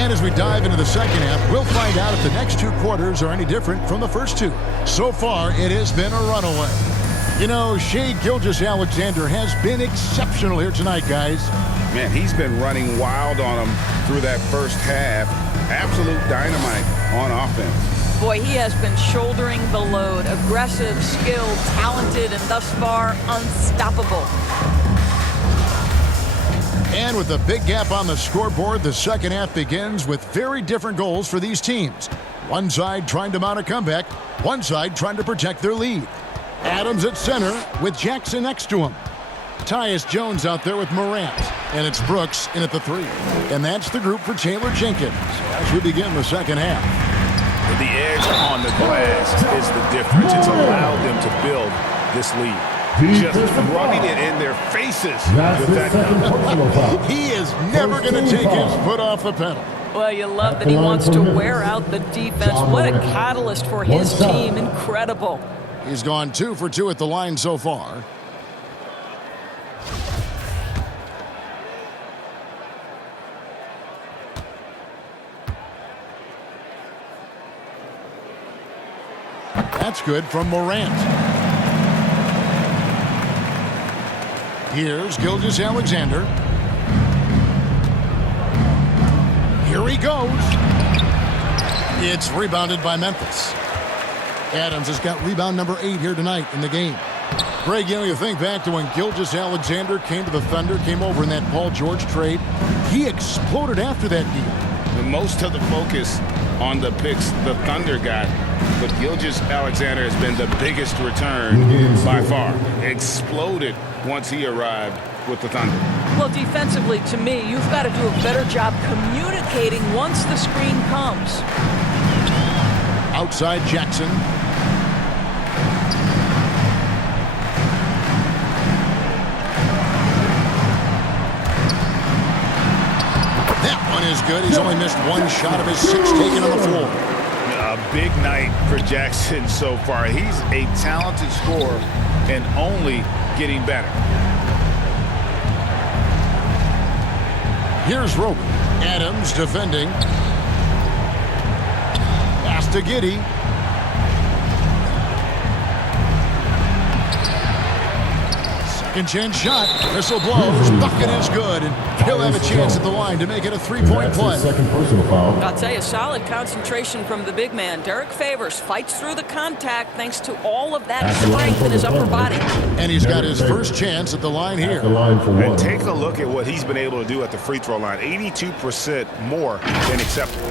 And as we dive into the second half, we'll find out if the next two quarters are any different from the first two. So far, it has been a runaway. You know, Shai Gilgeous-Alexander has been exceptional here tonight, guys. Man, he's been running wild on them through that first half. Absolute dynamite on offense. Boy, he has been shouldering the load. Aggressive, skilled, talented, and thus far, unstoppable. And with a big gap on the scoreboard, the second half begins with very different goals for these teams. One side trying to mount a comeback, one side trying to protect their lead. Adams at center with Jackson next to him. Tyus Jones out there with Morant. And it's Brooks in at the 3. And that's the group for Taylor Jenkins as we begin the second half. The edge on the glass is the difference. It's allowed them to build this lead. Just rubbing it in their faces with that. He is never going to take his foot off the pedal. Well, you love that he wants to wear out the defense. What a catalyst for his team. Incredible. He's gone 2 for 2 at the line so far. That's good from Morant. Here's Gilgeous-Alexander. Here he goes. It's rebounded by Memphis. Adams has got rebound number 8 here tonight in the game. Greg, you know, you think back to when Gilgeous-Alexander came to the Thunder, came over in that Paul George trade. He exploded after that deal. Most of the focus on the picks the Thunder got, but Gilgeous-Alexander has been the biggest return by far. Exploded once he arrived with the Thunder. Well, defensively, to me, you've got to do a better job communicating once the screen comes. Outside Jackson. That one is good. He's only missed 1 shot of his 6 taken on the floor. A big night for Jackson so far. He's a talented scorer and only getting better. Here's Rope. Adams defending. Pass to Giddey. Second chance shot. Whistle blows. Bucket is good. And he'll have a chance at the line to make it a 3-point play. Second personal foul. I'll tell you, solid concentration from the big man. Derek Favors fights through the contact thanks to all of that strength in his upper body. And he's got his first chance at the line here. The line for 1. And take a look at what he's been able to do at the free throw line. 82% more than acceptable.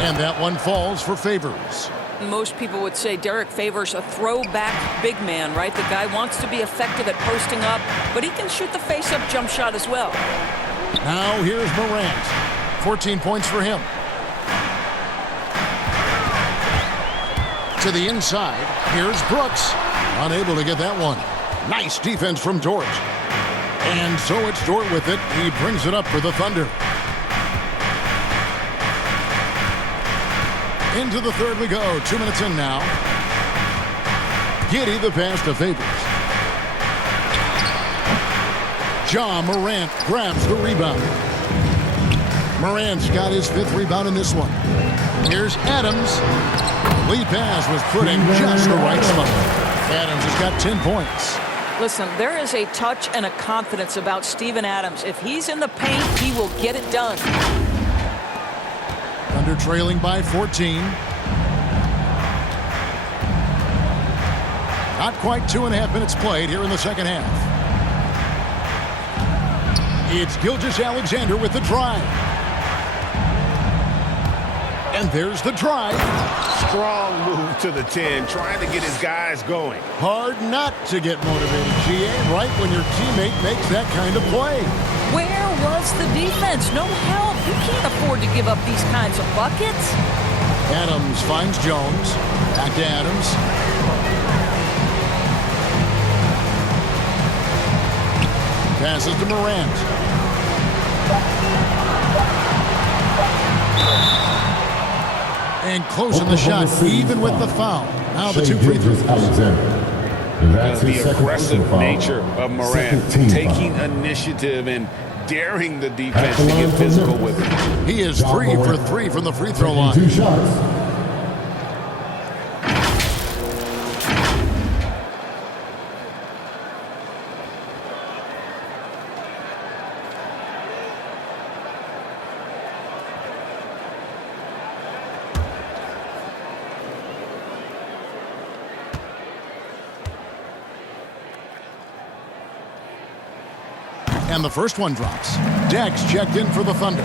And that one falls for Favors. Most people would say Derek Favors a throwback big man, right? The guy wants to be effective at posting up, but he can shoot the face-up jump shot as well. Now here's Morant. 14 points for him. To the inside. Here's Brooks. Unable to get that one. Nice defense from George. And so it's Dort with it. He brings it up for the Thunder. Into the third we go. 2 minutes in now. Giddey the pass to Favors. Ja Morant grabs the rebound. Morant's got his 5th rebound in this one. Here's Adams. Lead pass was put in just the right spot. Adams has got 10 points. Listen, there is a touch and a confidence about Steven Adams. If he's in the paint, he will get it done. Thunder trailing by 14. Not quite 2.5 minutes played here in the second half. It's Gilgeous-Alexander with the drive. And there's the drive. Strong move to the 10, trying to get his guys going. Hard not to get motivated, GA, right when your teammate makes that kind of play. Where was the defense? No help. You can't afford to give up these kinds of buckets. Adams finds Jones. Back to Adams. Passes to Morant. And closing the shot, even with the foul. Now the 2 free throws. The aggressive nature of Morant, taking initiative and daring the defense to get physical with him. He is 3 for 3 from the free throw line. 2 shots. And the first one drops. Dex checked in for the Thunder.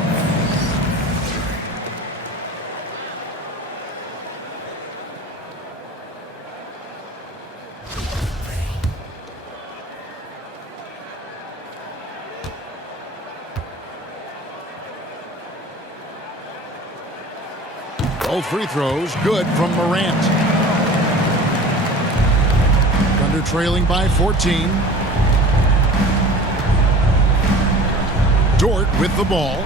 Both free throws good from Morant. Thunder trailing by 14. Dort with the ball.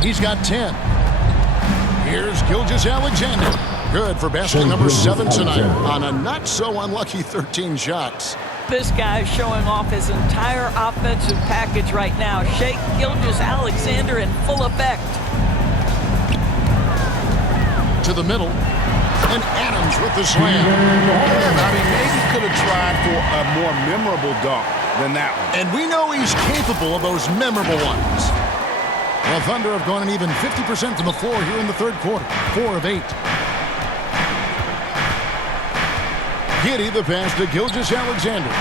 He's got 10. Here's Gilgeous-Alexander. Good for basket number 7 tonight on a not-so-unlucky 13 shots. This guy's showing off his entire offensive package right now. Shake Gilgeous-Alexander in full effect. To the middle. And Adams with the slam. I mean, maybe could have tried for a more memorable dunk than that one. And we know he's capable of those memorable ones. The Thunder have gone an even 50% from the floor here in the third quarter. 4 of 8. Giddy the pass to Gilgeous-Alexander.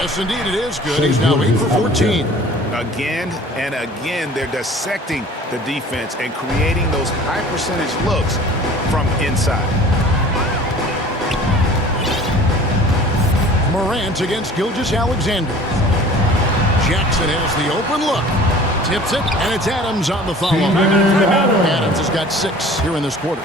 Yes, indeed, it is good. He's now 8 for 14. Again and again, they're dissecting the defense and creating those high percentage looks from inside. Morant against Gilgeous-Alexander. Jackson has the open look. Tips it, and it's Adams on the follow. Adams has got 6 here in this quarter.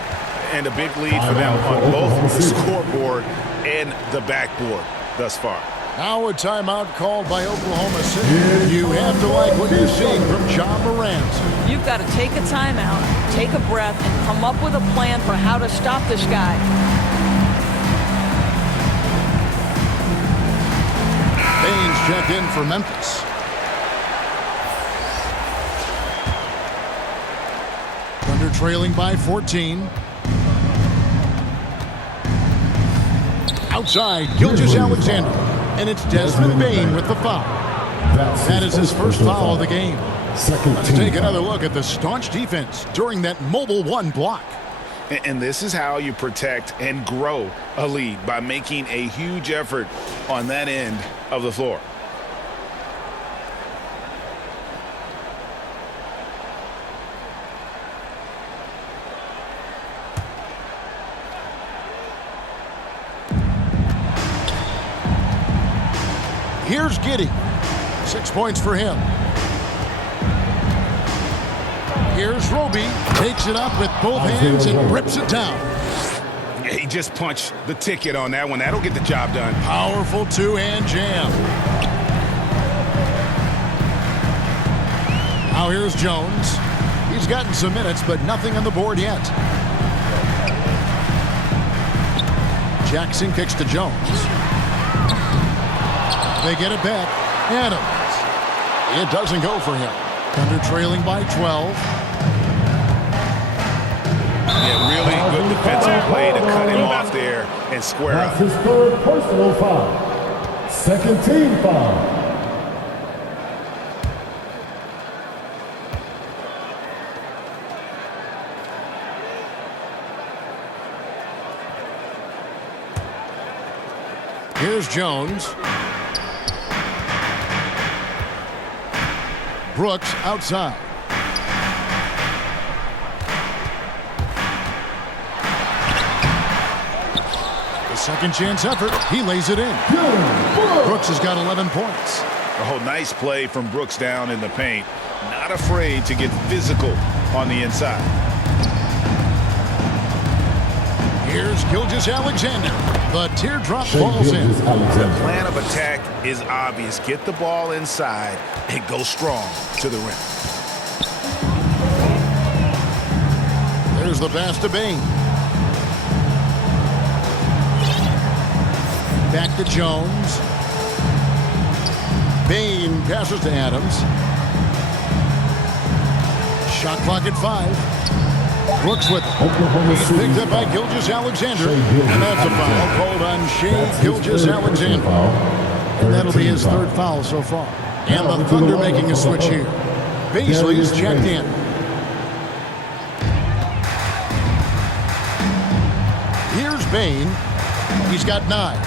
And a big lead for them on both the scoreboard and the backboard thus far. Now a timeout called by Oklahoma City. You have to like what you're seeing from John Morant. You've got to take a timeout, take a breath, and come up with a plan for how to stop this guy. Baines checked in for Memphis. Thunder trailing by 14. Outside, Gilgeous-Alexander. And it's Desmond Bane with the foul. That is his first foul of the game. Let's take another look at the staunch defense during that mobile 1 block. And this is how you protect and grow a lead, by making a huge effort on that end of the floor. Here's Giddy. 6 points for him. Here's Roby. Takes it up with both hands and rips it down. Yeah, he just punched the ticket on that one. That'll get the job done. Powerful 2-hand jam. Now here's Jones. He's gotten some minutes, but nothing on the board yet. Jackson kicks to Jones. They get it back. Adams. It doesn't go for him. Thunder trailing by 12. Yeah, really good defensive play to cut him off there and square up. That's his third personal foul. Second team foul. Here's Jones. Brooks outside. The second chance effort. He lays it in. Brooks has got 11 points. Oh, nice play from Brooks down in the paint. Not afraid to get physical on the inside. Here's Gilgeous-Alexander. The teardrop falls in. The plan of attack is obvious. Get the ball inside and go strong to the rim. There's the pass to Bain. Back to Jones. Bain passes to Adams. Shot clock at 5. Brooks with it. He's picked up by Gilgeous-Alexander. And that's a foul called on Shai Gilgeous-Alexander. And that'll be his 3rd foul so far. And the Thunder making a switch here. Beasley's checked in. Here's Bain. He's got 9.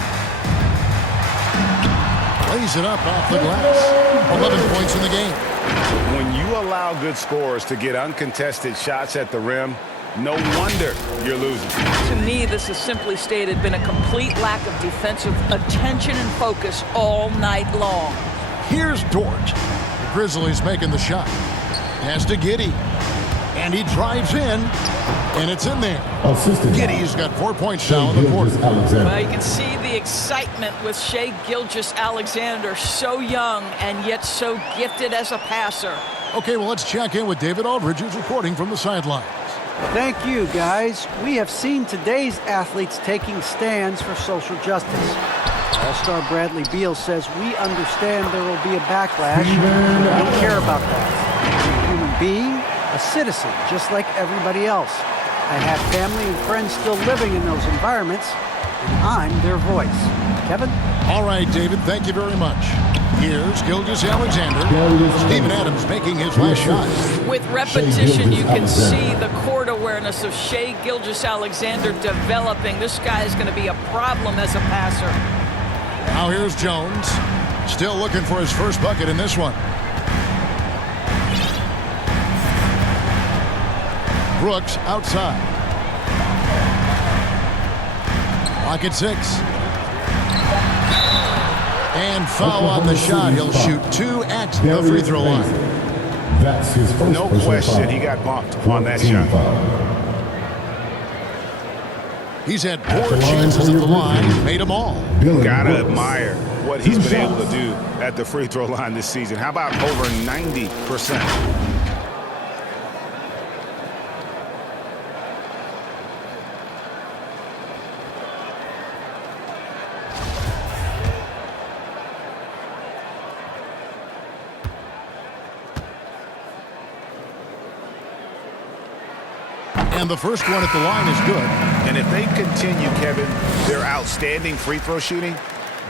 Lays it up off the glass. 11 points in the game. When you allow good scorers to get uncontested shots at the rim, no wonder you're losing. To me, this has simply stated been a complete lack of defensive attention and focus all night long. Here's Dort. The Grizzlies making the shot. Has to Giddey. And he drives in. And it's in there. Giddey's got 4 points now in the quarter. Well, you can see the excitement with Shai Gilgeous-Alexander. So young and yet so gifted as a passer. Okay, well, let's check in with David Aldridge, who's reporting from the sidelines. Thank you, guys. We have seen today's athletes taking stands for social justice. All-star Bradley Beal says, we understand there will be a backlash. We don't care about that. I'm a human being, a citizen, just like everybody else. I have family and friends still living in those environments, and I'm their voice. Kevin? All right, David, thank you very much. Here's Gilgeous-Alexander. Steven Adams making his last shot. With repetition, you can see the court awareness of Shai Gilgeous-Alexander developing. This guy is going to be a problem as a passer. Now here's Jones. Still looking for his first bucket in this one. Brooks outside. Clock at 6. And foul on the shot. He'll shoot 2 at the free throw line. That's his first No question he got bumped on that shot. He's had 4 chances at the line. Made them all. Gotta admire what he's been able to do at the free throw line this season. How about over 90%? And the first one at the line is good. And if they continue, Kevin, their outstanding free throw shooting,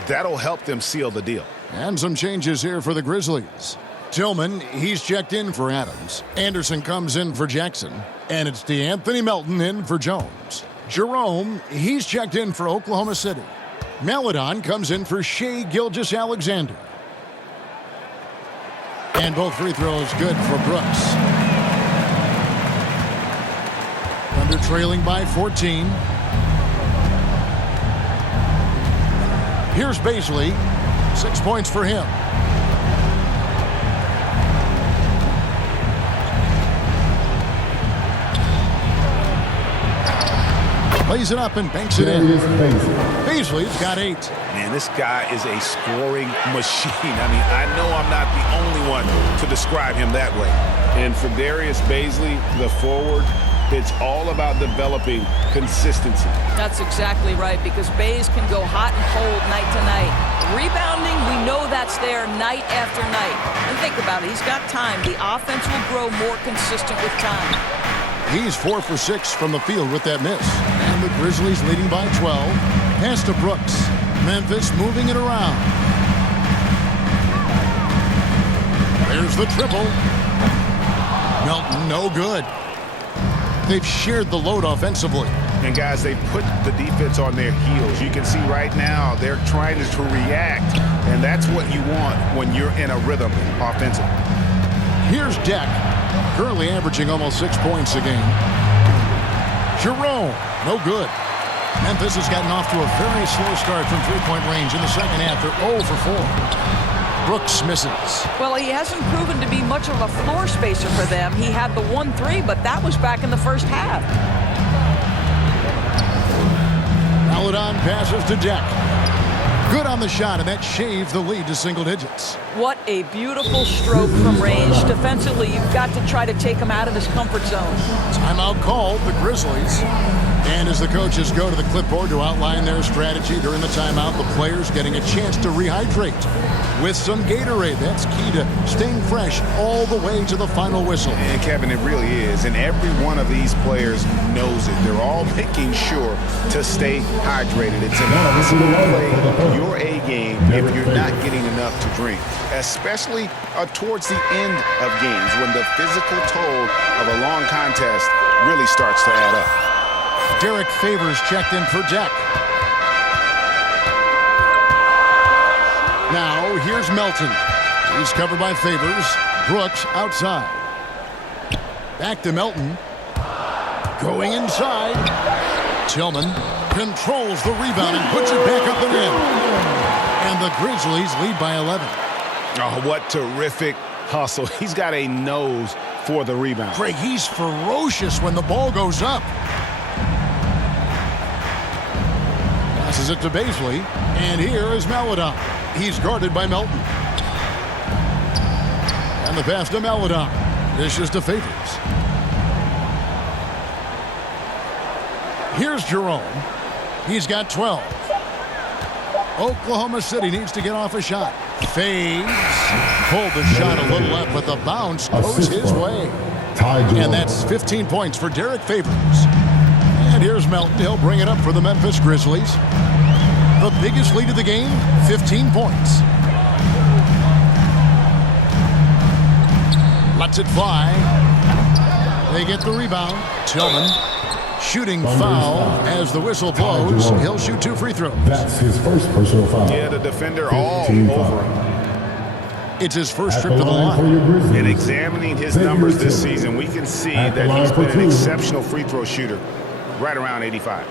that'll help them seal the deal. And some changes here for the Grizzlies. Tillman, he's checked in for Adams. Anderson comes in for Jackson. And it's DeAnthony Melton in for Jones. Jerome, he's checked in for Oklahoma City. Maledon comes in for Shai Gilgeous-Alexander. And both free throws good for Brooks. Thunder trailing by 14. Here's Beasley. 6 points for him. Plays it up and banks it in. Beasley's got 8. Man, this guy is a scoring machine. I mean, I know I'm not the only one to describe him that way. And for Darius Bazley, the forward, it's all about developing consistency. That's exactly right, because Bays can go hot and cold night to night. Rebounding, we know that's there night after night. And think about it, he's got time. The offense will grow more consistent with time. He's 4 for 6 from the field with that miss. And the Grizzlies leading by 12. Pass to Brooks. Memphis moving it around. There's the triple. Melton, no good. They've shared the load offensively. And guys, they put the defense on their heels. You can see right now they're trying to react, and that's what you want when you're in a rhythm offensively. Here's Deck, currently averaging almost 6 points a game. Jerome, no good. Memphis has gotten off to a very slow start from three-point range in the second half. They're 0 for 4. Brooks misses. Well, he hasn't proven to be much of a floor spacer for them. He had the 1-3, but that was back in the first half. Maladon passes to Deck. Good on the shot, and that shaves the lead to single digits. What a beautiful stroke from range. Defensively, you've got to try to take him out of his comfort zone. Timeout called, the Grizzlies. And as the coaches go to the clipboard to outline their strategy during the timeout, the players getting a chance to rehydrate with some Gatorade. That's key to staying fresh all the way to the final whistle. And Kevin, it really is. And every one of these players knows it. They're all making sure to stay hydrated. It's impossible to play your A game if you're not getting enough to drink, especially towards the end of games when the physical toll of a long contest really starts to add up. Derek Favors checked in for Deck. Now, here's Melton. He's covered by Favors. Brooks outside. Back to Melton. Going inside. Tillman controls the rebound and puts it back up and in. And the Grizzlies lead by 11. Oh, what terrific hustle. He's got a nose for the rebound. Craig, he's ferocious when the ball goes up. Passes it to Baisley. And here is Maladon. He's guarded by Melton. And the pass to Maladon. Dishes to Favors. Here's Jerome. He's got 12. Oklahoma City needs to get off a shot. Fades. Pulled the shot a little left, but the bounce goes his way. And that's 15 points for Derek Favors. And here's Melton. He'll bring it up for the Memphis Grizzlies. The biggest lead of the game, 15 points. Lets it fly. They get the rebound. Tillman. Shooting foul as the whistle blows. He'll shoot 2 free throws. That's his first personal foul. Yeah, the defender all over him. It's his first trip to the line. And examining his numbers this season, we can see that he's been an exceptional free throw shooter, right around 85.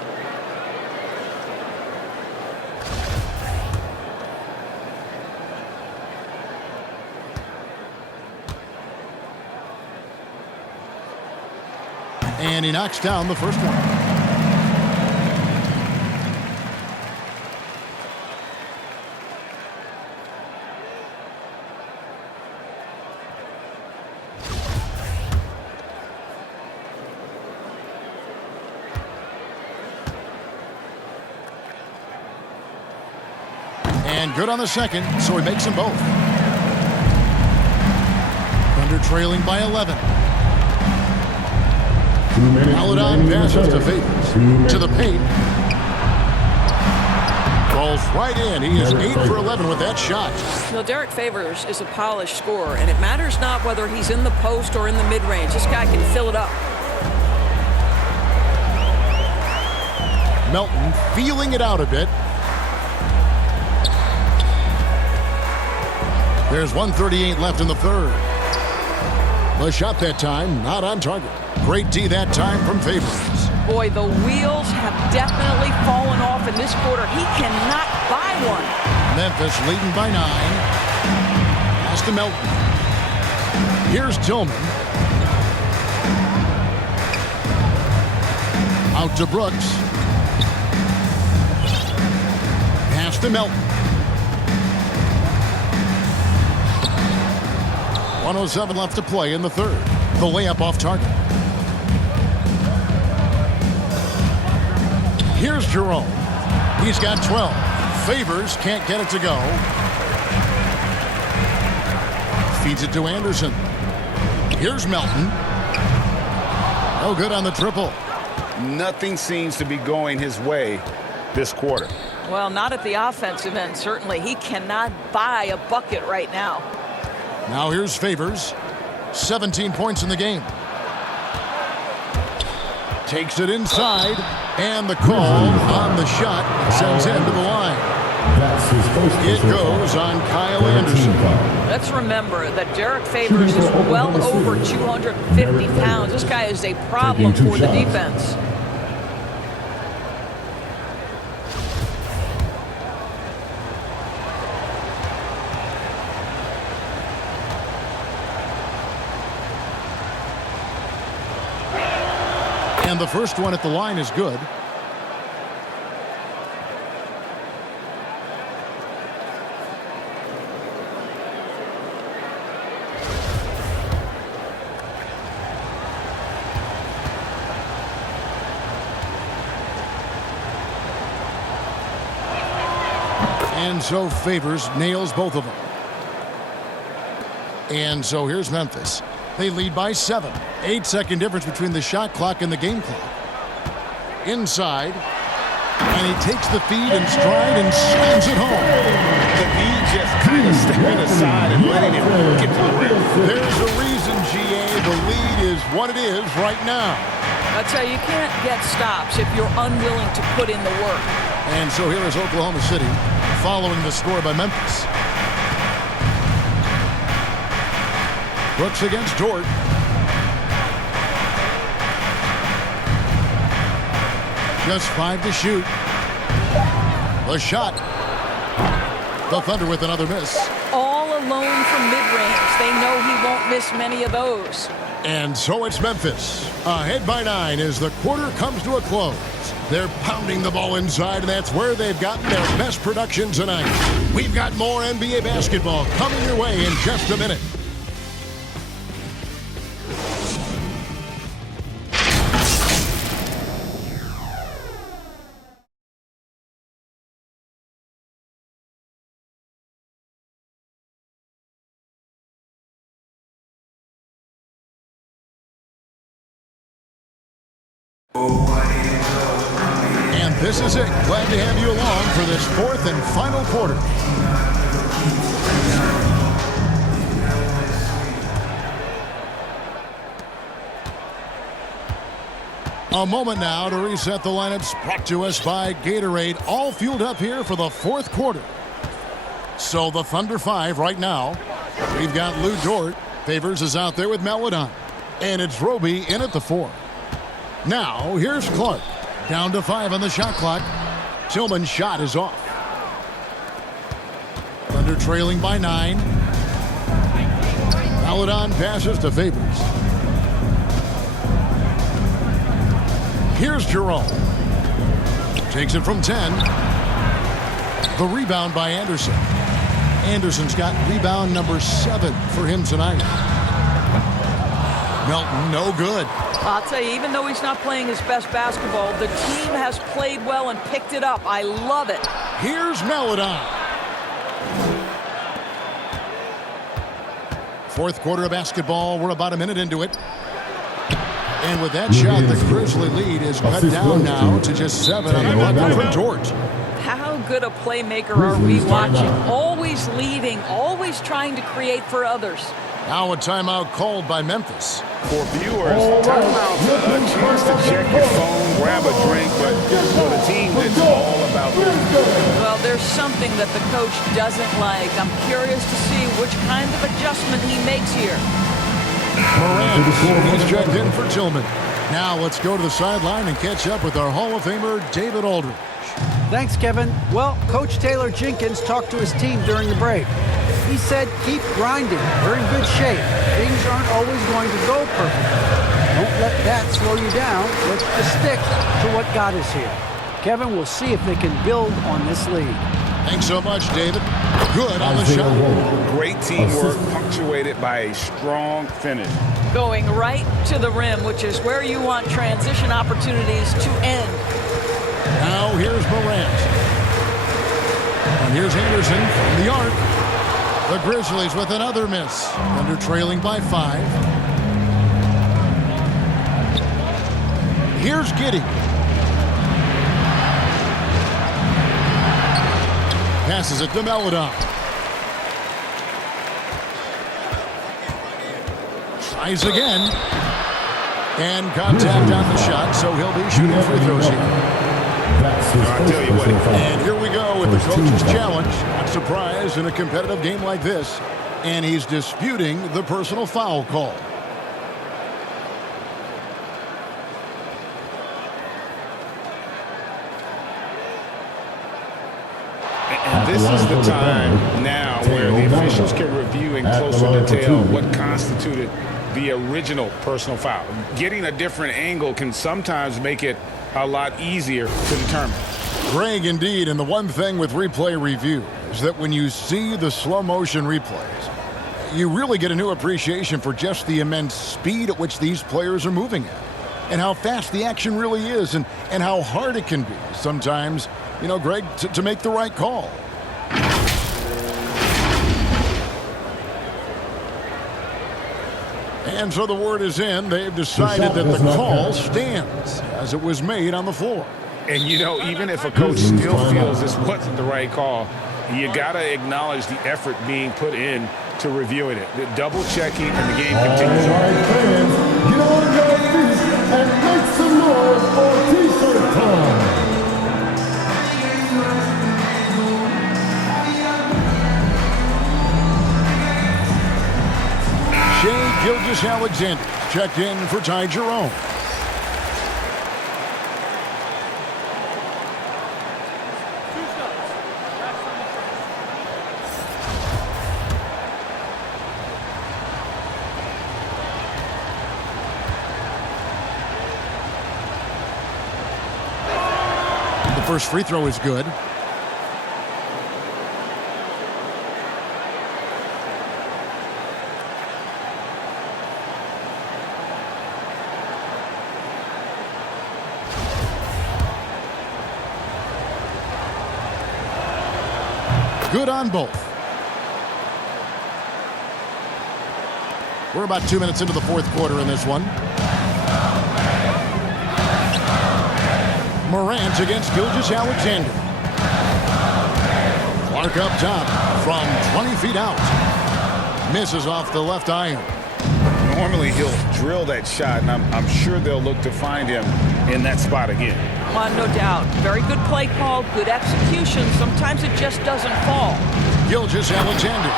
And he knocks down the first one. And good on the second, so he makes them both. Thunder trailing by 11. Maladon passes to Favors. To the paint. Falls right in. He is 8 for 11 with that shot. Well, Derek Favors is a polished scorer, and it matters not whether he's in the post or in the mid-range. This guy can fill it up. Melton feeling it out a bit. There's 1:38 left in the third. The shot that time, not on target. Great D that time from Favors. Boy, the wheels have definitely fallen off in this quarter. He cannot buy one. Memphis leading by 9. Pass to Melton. Here's Tillman. Out to Brooks. Pass to Melton. 1:07 left to play in the third. The layup off target. Here's Jerome. He's got 12. Favors can't get it to go. Feeds it to Anderson. Here's Melton. No good on the triple. Nothing seems to be going his way this quarter. Well, not at the offensive end, certainly. He cannot buy a bucket right now. Now here's Favors. 17 points in the game. Takes it inside. And the call on the shot sends him to the line. That's his first It goes on Kyle Anderson. Let's remember that Derek Favors is well over 250 pounds. This guy is a problem for the defense. And the first one at the line is good. And so Favors nails both of them. And so here's Memphis. They lead by 7. 8-second difference between the shot clock and the game clock. Inside. And he takes the feed in stride and slams it home. The lead just kind of stepping aside and letting him get to the rim. There's a reason, GA. The lead is what it is right now. I tell you, you can't get stops if you're unwilling to put in the work. And so here is Oklahoma City following the score by Memphis. Brooks against Dort. Just 5 to shoot. The shot. The Thunder with another miss. All alone from mid-range. They know he won't miss many of those. And so it's Memphis. Ahead by 9 as the quarter comes to a close. They're pounding the ball inside, and that's where they've gotten their best production tonight. We've got more NBA basketball coming your way in just a minute. And this is it. Glad to have you along for this 4th and final quarter. A moment now to reset the lineups brought to us by Gatorade. All fueled up here for the 4th quarter. So the Thunder 5 right now. We've got Lou Dort. Favors is out there with Melodon. And it's Roby in at the 4. Now, here's Clark. Down to 5 on the shot clock. Tillman's shot is off. Thunder trailing by 9. Melodon passes to Favors. Here's Jerome. Takes it from 10. The rebound by Anderson. Anderson's got rebound number 7 for him tonight. Melton, no good. I'll tell you, even though he's not playing his best basketball, the team has played well and picked it up. I love it. Here's Melodon. 4th quarter of basketball. We're about a minute into it. And with that shot, the Grizzly lead is cut down now to just 7 on the bucket from Dort. How good a playmaker are we watching? Always leading, always trying to create for others. Now a timeout called by Memphis. For viewers, timeout's a chance to check your phone, grab a drink, but for the team, it's all about this. Well, there's something that the coach doesn't like. I'm curious to see which kind of adjustment he makes here. Morant, he's checked in for Tillman. Now let's go to the sideline and catch up with our Hall of Famer, David Aldridge. Thanks, Kevin. Well, Coach Taylor Jenkins talked to his team during the break. He said, keep grinding. We're in good shape. Things aren't always going to go perfectly. Don't let that slow you down. Let's just stick to what got us here. Kevin, we'll see if they can build on this lead. Thanks so much, David. Good on the shot. Great teamwork punctuated by a strong finish. Going right to the rim, which is where you want transition opportunities to end. Now here's Morant. And here's Anderson from the arc. The Grizzlies with another miss. Under trailing by 5. Here's Giddey. Passes it to Melodon. Tries again. And contact on the shot, so he'll be shooting free throws here. I'll tell you what. And here we go with the coach's challenge. Not surprised in a competitive game like this. And he's disputing the personal foul call. And this is the time now where the officials can review in closer detail what constituted the original personal foul. Getting a different angle can sometimes make it a lot easier to determine. Greg, indeed, and the one thing with replay review is that when you see the slow motion replays, you really get a new appreciation for just the immense speed at which these players are moving at, and how fast the action really is, and how hard it can be sometimes, you know, Greg, to make the right call. And so the word is in. They've decided that the call stands as it was made on the floor. And, you know, even if a coach still feels this wasn't the right call, you got to acknowledge the effort being put in to reviewing it. The double checking and the game continues. All right, fans, get on your feet and make some noise for T-shirt time. Shea Gilgeous-Alexander checked in for Ty Jerome. The first free throw is good. Good on both. We're about 2 minutes into the fourth quarter in this one. Morant against Gilgeous-Alexander. Clark up top from 20 feet out. Misses off the left iron. Normally he'll drill that shot, and I'm sure they'll look to find him in that spot again. No doubt. Very good play call, good execution. Sometimes it just doesn't fall. Gilgeous-Alexander.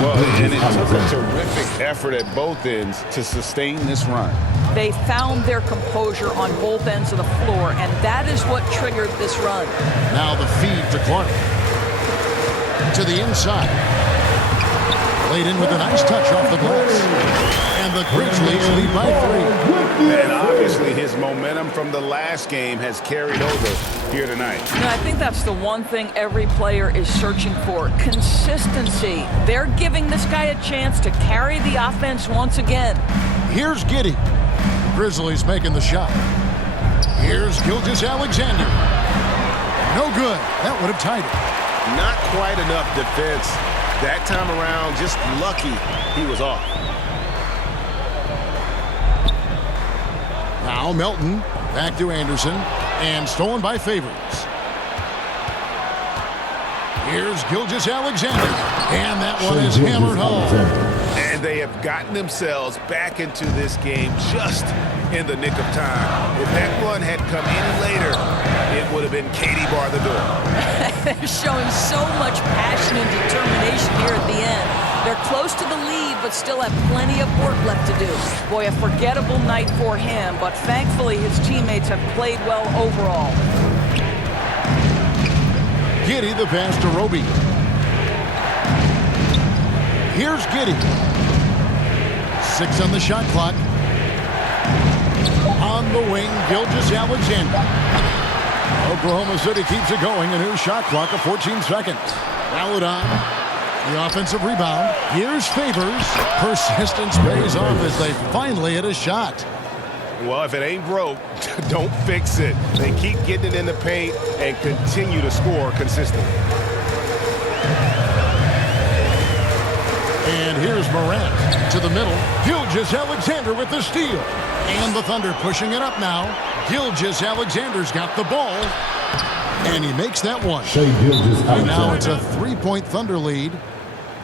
Well, and it took a terrific effort at both ends to sustain this run. They found their composure on both ends of the floor, and that is what triggered this run. Now the feed to Clark. To the inside. Laid in with a nice touch off the glass. And the Grizzlies lead by 3. And obviously his momentum from the last game has carried over here tonight. And I think that's the one thing every player is searching for, consistency. They're giving this guy a chance to carry the offense once again. Here's Giddey. Grizzlies making the shot. Here's Gilgeous-Alexander. No good. That would have tied it. Not quite enough defense. That time around, just lucky he was off. Now Melton back to Anderson and stolen by Favors. Here's Gilgeous-Alexander, and that one is hammered home. And they have gotten themselves back into this game just in the nick of time. If that run had come any later, it would have been Katie bar the door. They're showing so much passion and determination here at the end. They're close to the lead, but still have plenty of work left to do. Boy, a forgettable night for him, but thankfully his teammates have played well overall. Giddey the pass to Roby. Here's Giddey. 6 on the shot clock. On the wing, Gilgeous-Alexander. Oklahoma City keeps it going. A new shot clock of 14 seconds. Fouled on. The offensive rebound. Here's Favors. Persistence pays off as they finally hit a shot. Well, if it ain't broke, don't fix it. They keep getting it in the paint and continue to score consistently. And here's Morant to the middle. Gilgeous-Alexander with the steal. And the Thunder pushing it up now. Gilgeous-Alexander's got the ball. And he makes that one. And now it's a 3-point Thunder lead.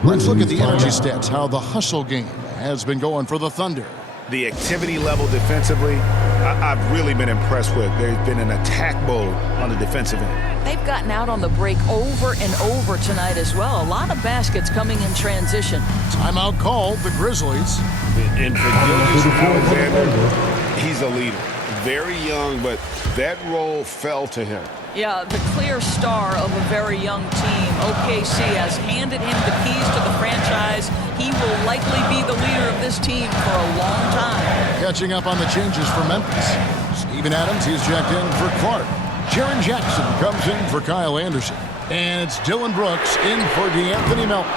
Let's look at the energy stats, how the hustle game has been going for the Thunder. The activity level defensively, I've really been impressed with. There's been an attack mode on the defensive end. They've gotten out on the break over and over tonight as well. A lot of baskets coming in transition. Timeout called, the Grizzlies. And for Gilgeous-Alexander, he's a leader. Very young, but that role fell to him. Yeah, the clear star of a very young team. OKC has handed him the keys to the franchise. He will likely be the leader of this team for a long time. Catching up on the changes for Memphis. Steven Adams, he's checked in for Clark. Jaren Jackson comes in for Kyle Anderson. And it's Dylan Brooks in for DeAnthony Melton.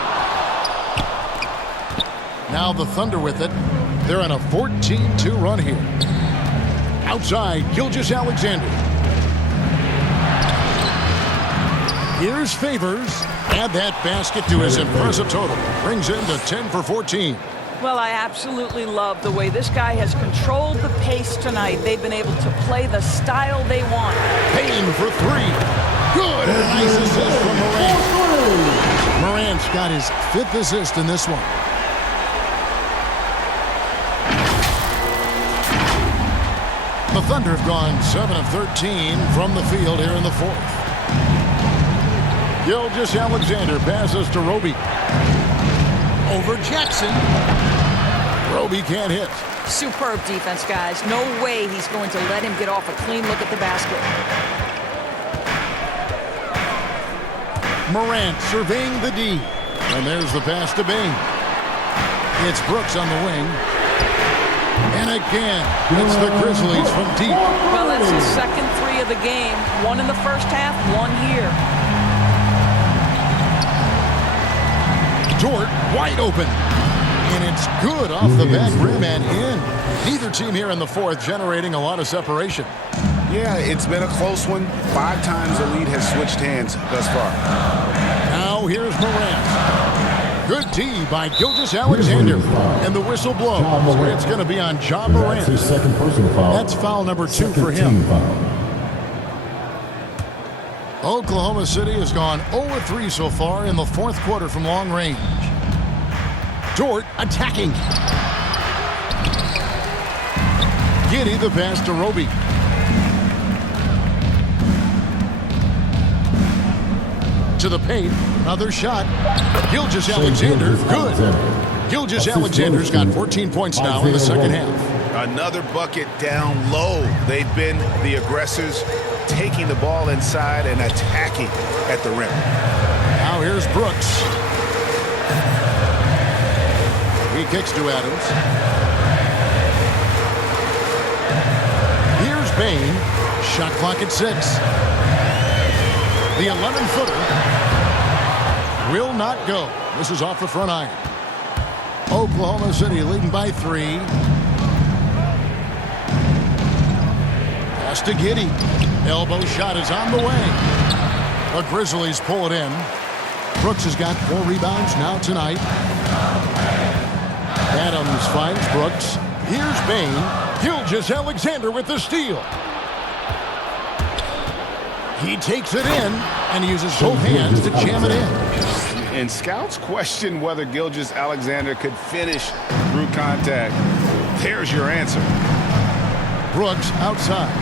Now the Thunder with it. They're on a 14-2 run here. Outside, Gilgeous-Alexander. Here's Favors. Add that basket to his impressive total. Brings him to 10 for 14. Well, I absolutely love the way this guy has controlled the pace tonight. They've been able to play the style they want. Payne for three. Good. Nice assist from Morant. Morant's got his 5th assist in this one. The Thunder have gone 7 of 13 from the field here in the 4th. Gilgeous-Alexander passes to Roby. Over Jackson. Roby can't hit. Superb defense, guys. No way he's going to let him get off a clean look at the basket. Morant surveying the D. And there's the pass to Bane. It's Brooks on the wing. And again, it's the Grizzlies from deep. Well, that's his second 3 of the game. 1 in the first half, 1 here. Dort wide open. And it's good off the back rim and in. Neither team here in the 4th generating a lot of separation. Yeah, it's been a close one. 5 times the lead has switched hands thus far. Now here's Morant. Good D by Gilgeous-Alexander. And the whistle blows. So it's going to be on Ja Morant. That's his second personal foul. That's foul number 2 for him. Oklahoma City has gone 0-3 so far in the 4th quarter from long range. Dort attacking. Giddey the pass to Roby. To the paint. Another shot. Gilgeous-Alexander. Good. Gilgeous-Alexander's got 14 points now in the second half. Another bucket down low. They've been the aggressors, taking the ball inside and attacking at the rim. Now here's Brooks. He kicks to Adams. Here's Bane. Shot clock at 6. The 11-footer will not go. This is off the front iron. Oklahoma City leading by 3. Pass to Giddey. Elbow shot is on the way. The Grizzlies pull it in. Brooks has got 4 rebounds now tonight. Adams finds Brooks. Here's Bane. Gilgeous-Alexander with the steal. He takes it in and uses both hands to jam it in. And scouts question whether Gilgeous-Alexander could finish through contact. There's your answer. Brooks outside.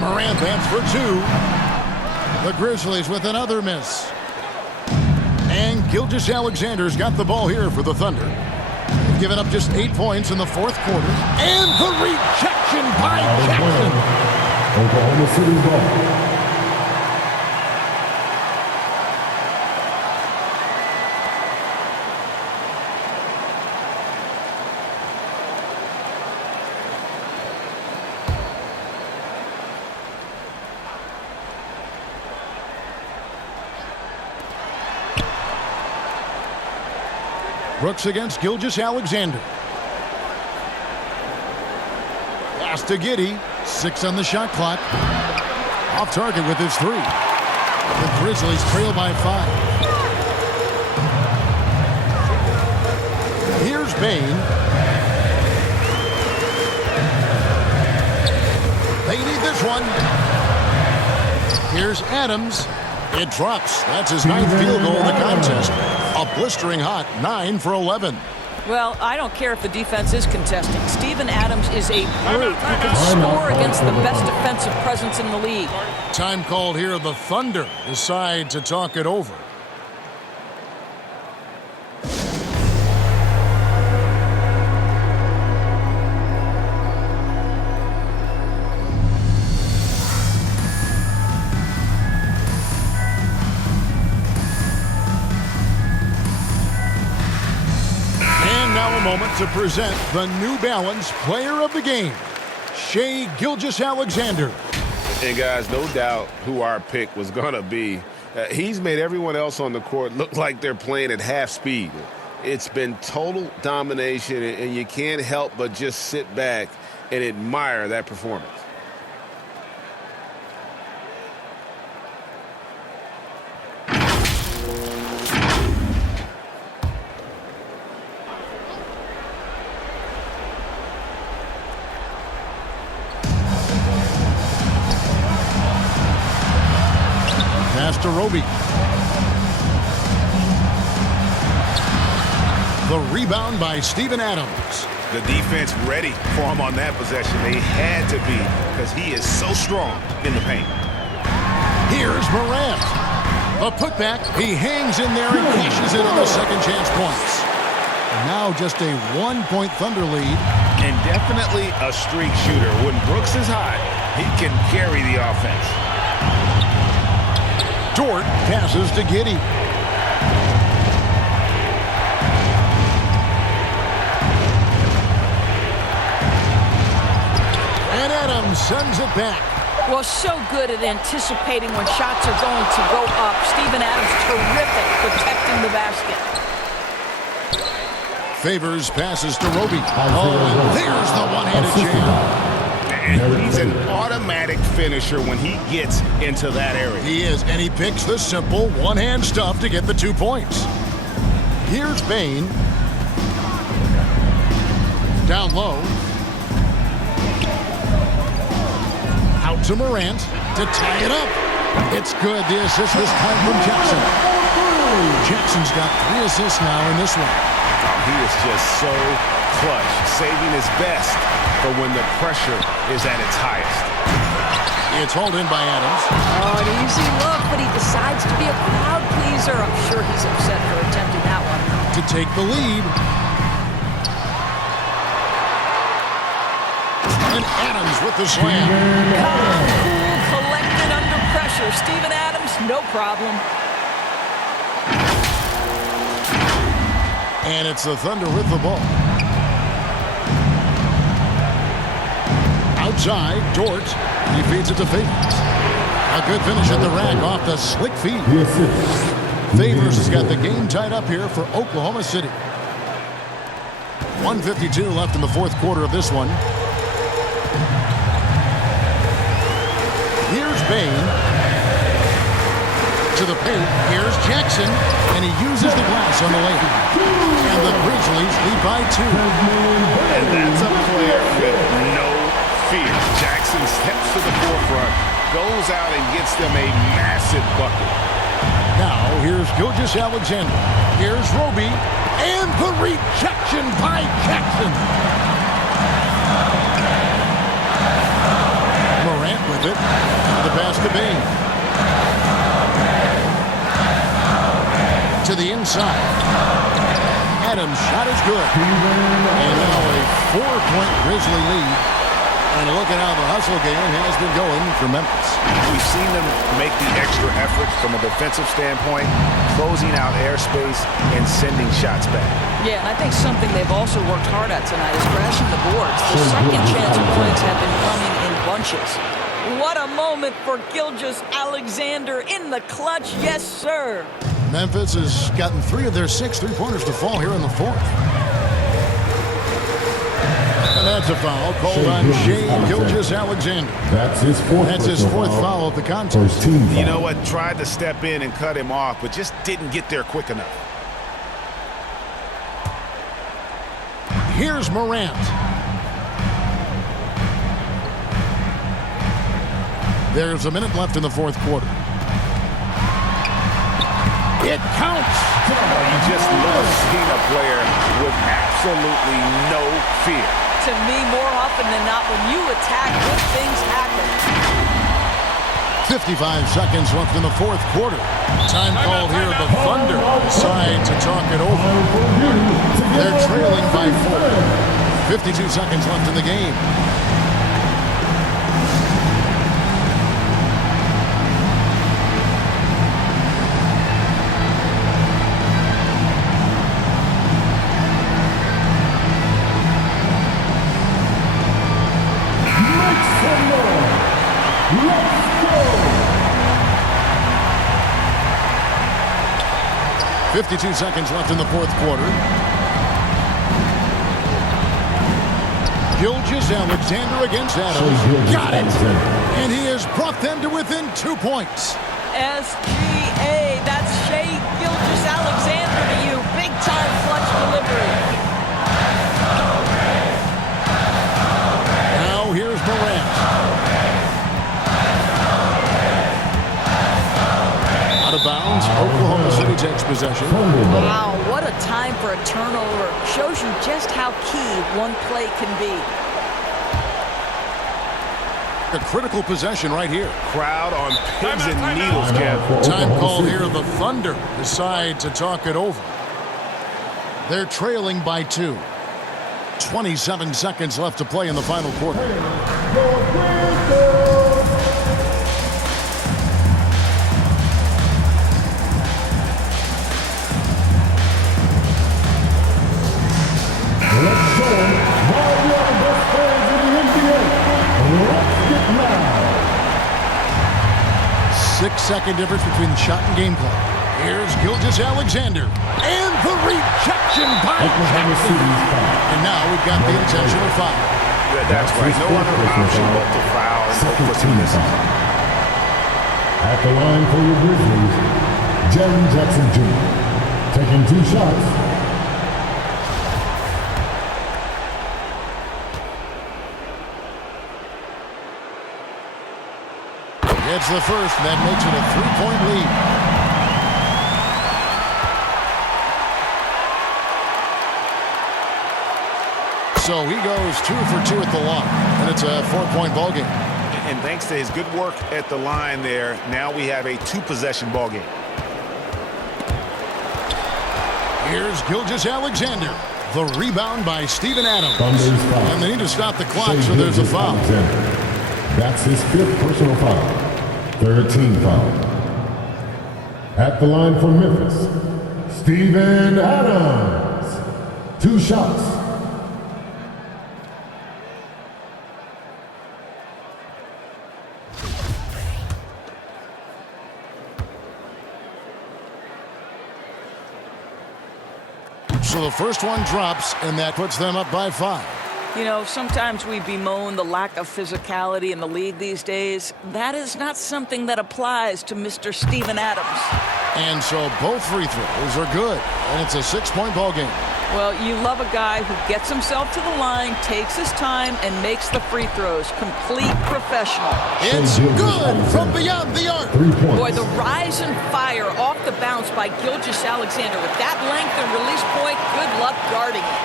Morant bats for 2. The Grizzlies with another miss. And Gilgeous-Alexander's got the ball here for the Thunder. They've given up just 8 points in the 4th quarter. And the rejection by Jackson. Oklahoma City ball. Brooks against Gilgeous-Alexander. Pass to Giddey. 6 on the shot clock. Off target with his 3. The Grizzlies trail by 5. Here's Bane. They need this one. Here's Adams. It drops. That's his 9th field goal in the contest. A blistering hot 9 for 11. Well, I don't care if the defense is contesting. Steven Adams is a brute. He can score against the best defensive presence in the league. Time called here. The Thunder decide to talk it over. Moment to present the New Balance Player of the Game, Shai Gilgeous-Alexander. And guys, no doubt who our pick was going to be. He's made everyone else on the court look like they're playing at half speed. It's been total domination, and you can't help but just sit back and admire that performance. to Roby. The rebound by Steven Adams. The defense ready for him on that possession. They had to be because he is so strong in the paint. Here's Morant. A putback. He hangs in there and cashes in on the second chance points. And now just a 1-point Thunder lead. And definitely a streak shooter. When Brooks is hot, he can carry the offense. Dort passes to Giddey. And Adams sends it back. Well, so good at anticipating when shots are going to go up. Steven Adams, terrific protecting the basket. Favors passes to Roby. Oh, and there's the one-handed jam. And he's an automatic finisher when he gets into that area. He is, and he picks the simple one-hand stuff to get the 2 points. Here's Bane. Down low. Out to Morant to tie it up. It's good. The assist this time from Jackson. Jackson's got 3 assists now in this one. He is just so clutch, saving his best for when the pressure is at its highest. It's hauled in by Adams. Oh, an easy look, but he decides to be a crowd pleaser. I'm sure he's upset for attempting that one. To take the lead. And Adams with the slam. Calm, cool, collected under pressure. Steven Adams, no problem. And it's the Thunder with the ball. Outside, Dort. He feeds it to Favors. A good finish at the rack off the slick feed. Favors has got the game tied up here for Oklahoma City. 1:52 left in the fourth quarter of this one. Here's Bane. To the paint. Here's Jackson. And he uses the glass on the lane. And the Grizzlies lead by 2. And that's a player with no fear. Jackson steps to the forefront, goes out and gets them a massive bucket. Now, here's Gilgeous-Alexander. Here's Roby. And the rejection by Jackson. Morant with it. The pass to Bane. To the inside. Adams' shot is good. And now a 4-point Grizzly lead. And look at how the hustle game has been going for Memphis. We've seen them make the extra effort from a defensive standpoint, closing out airspace and sending shots back. Yeah, and I think something they've also worked hard at tonight is crashing the boards. The second chance points have been coming in bunches. What a moment for Gilgeous-Alexander in the clutch. Yes, sir. Memphis has gotten 3 of their 6 3-pointers to fall here in the fourth. And that's a foul called on Shai Gilgeous-Alexander. That's his fourth foul of the contest. You know what? Tried to step in and cut him off, but just didn't get there quick enough. Here's Morant. There's a minute left in the fourth quarter. It counts. You just love seeing a player with absolutely no fear. To me, more often than not, when you attack, good things happen. 55 seconds left in the fourth quarter. Time called here. The Thunder decide to talk it over. They're trailing by 4. 52 seconds left in the game. Let's go! 52 seconds left in the fourth quarter. Gilgeous-Alexander against Adams. Got it! And he has brought them to within 2 points. SGA, that's Shai Gilgeous-Alexander to you. Big-time clutch delivery. Now here's Morant. possession. Wow, what a time for a turnover. Shows you just how key one play can be. A critical possession right here. Crowd on pins and needles, Kev. Time call here. The Thunder decide to talk it over. They're trailing by 2. 27 seconds left to play in the final quarter. Let's show them why we are the best players in the NBA. Let's get loud. 6-second difference between the shot and game clock. Here's Gilgeous-Alexander. And the rejection by Jackson. And now we've got the intentional foul. That's right. No other option but to foul and hope for some misses. At the line for your Grizzlies, Jaren Jackson Jr. taking 2 shots. Gets the first, and that makes it a 3-point lead. So he goes 2 for 2 at the line, and it's a 4-point ball game. And thanks to his good work at the line there, now we have a 2-possession ball game. Here's Gilgeous-Alexander. The rebound by Steven Adams. And they need to stop the clock, so there's a foul. That's his 5th personal foul. 3rd team foul. At the line for Memphis, Steven Adams. 2 shots. So the first one drops, and that puts them up by 5. You know, sometimes we bemoan the lack of physicality in the league these days. That is not something that applies to Mr. Steven Adams. And so both free throws are good, and it's a 6-point ball game. Well, you love a guy who gets himself to the line, takes his time, and makes the free throws. Complete professional. It's good from beyond the arc. 3 points. Boy, the rise and fire off the bounce by Gilgeous-Alexander. With that length and release point, good luck guarding it.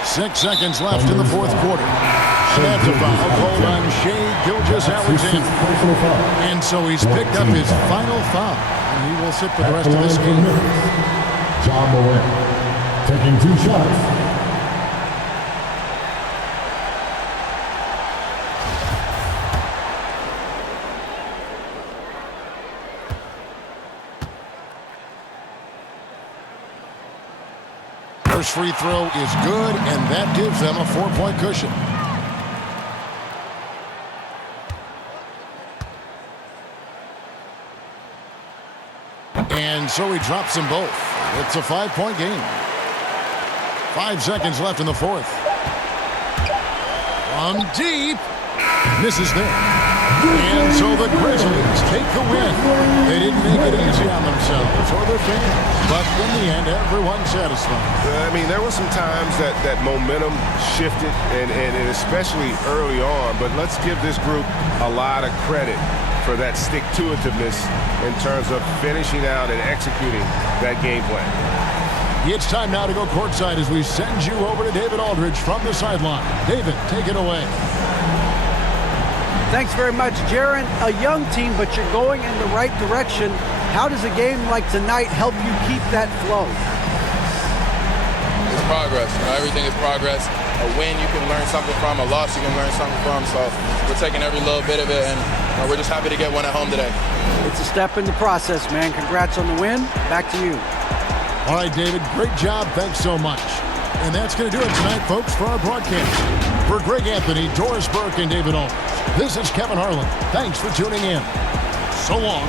6 seconds left in the 4th quarter. And that's a foul called on Shai Gilgeous-Alexander. And so he's picked up his final foul. And he will sit for the rest of this game. John Morant taking 2 shots. First free throw is good, and that gives them a 4-point cushion. And so he drops them both. It's a 5-point game. 5 seconds left in the 4th. From deep. Misses there. And so the Grizzlies take the win. They didn't make it easy on themselves or their fans. But in the end, everyone's satisfied. I mean, there were some times that momentum shifted, and especially early on. But let's give this group a lot of credit for that stick-to-itiveness in terms of finishing out and executing that game plan. It's time now to go courtside as we send you over to David Aldridge from the sideline. David, take it away. Thanks very much, Jaren. A young team, but you're going in the right direction. How does a game like tonight help you keep that flow? It's progress. You know, everything is progress. A win you can learn something from, a loss you can learn something from. So we're taking every little bit of it, and we're just happy to get one at home today. It's a step in the process, man. Congrats on the win. Back to you. All right, David, great job. Thanks so much. And that's going to do it tonight, folks, for our broadcast. For Greg Anthony, Doris Burke, and David Aldridge, this is Kevin Harlan. Thanks for tuning in. So long.